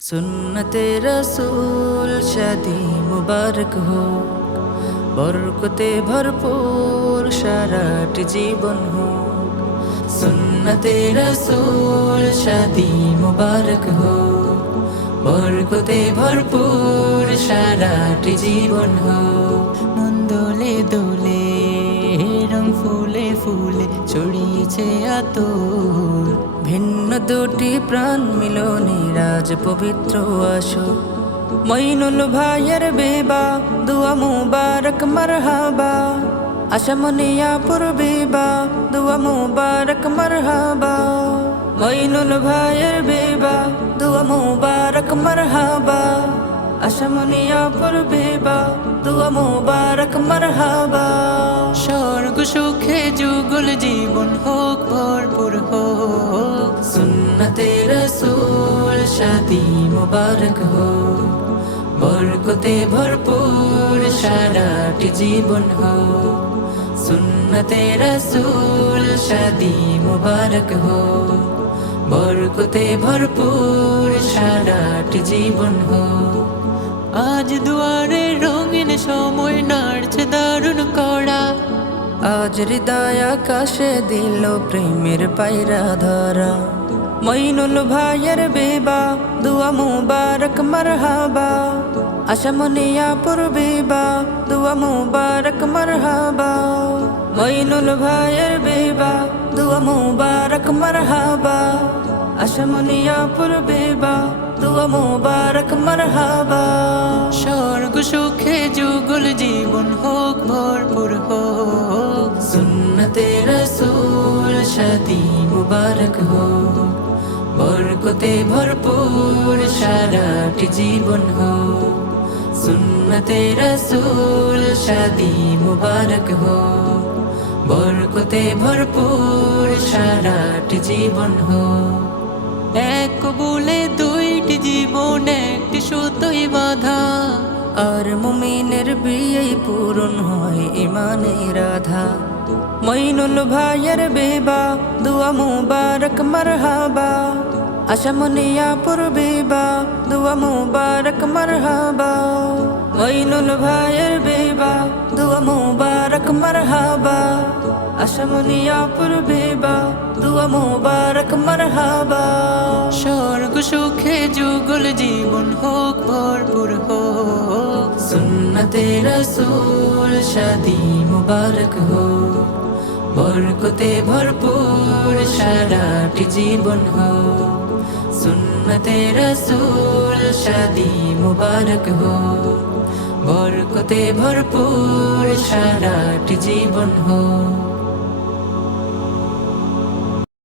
सुन्नते रसूल शादी मुबारक हो, बरकते भरपूर साराटी जीवन हो। सुन्नते रसूल शादी मुबारक हो, बरकते भरपूर साराटी जीवन हो। मन दोले दोले রং ফুলে ফুলে ছড়িয়েছে আতর, ভিন্ন দুটি প্রাণ মিলনে রাজ পবিত্র আসর। মঈনুল ভাইয়ের বিবাহ দুয়া মুবারক মারহাবা, আশামনিয়াপুর বিবাহ দুয়া মুবারক মারহাবা। মঈনুল ভাইয়ের বিবাহ দুয়া মুবারক মারহাবা, আশামনিয়াপুর বিবাহ দুয়া মুবারক মারহাবা। স্বর্গ সুখে যুগল জীবন হোক ভরপুর হোক, সুন্নতে রসূল শাদি মুবারক হোক, বরকতে ভরপুর সারাটি জীবন হোক। সুন্নতে রসূল শাদি মুবারক হোক, বরকতে ভরপুর সারাটি জীবন হোক। আজ দুয়ারে রঙিন সময় নাড়ছে দারুণ কড়া, আজ হৃদয় আকাশে দিল প্রেমের পায়রা ধরা। মঈনুল ভাইয়ের বিবাহ দুয়া মুবারক মারহাবা, আশামনিয়াপুর বিবাহ দুয়া মুবারক মারহাবা। মঈনুল ভাইয়ের বিবাহ দুয়া মুবারক মারহাবা, আশামনিয়াপুর বিবাহ দুয়া মুবারক মারহাবা। স্বর্গ সুখে যুগল জীবন হোক ভরপুর হোক, সুন্নতে রসূল শাদি মুবারক হোক, বরকতে ভরপুর সারাটি জীবন হোক। সুন্নতে রসূল শাদি মুবারক হোক, বরকতে ভরপুর সারাটি জীবন হোক। এক কবুলে দুইটি জীবন একটি সুতোয় বাঁধা, আর মুমিনের বিয়ে পূরণ হয় ইমানের আধা। মঈনুল ভাইয়ের বিবাহ দুয়া মুবারক মারহাবা, আশামনিয়াপুর বিবাহ দুয়া মুবারক মারহাবা। মঈনুল ভাইয়ের বিবাহ দুয়া মুবারক মারহাবা, আশামনিয়াপুর বিবাহ দুয়া মুবারক মারহাবা। স্বর্গ সুখে যুগল জীবন হোক ভরপুর হোক, সুন্নতে রসূল শাদি মুবারক হোক, বরকতে ভরপুর সারাটি জীবন হোক। সুন্নতে রসূল শাদি মুবারক হোক, বরকতে ভরপুর সারাটি জীবন হোক।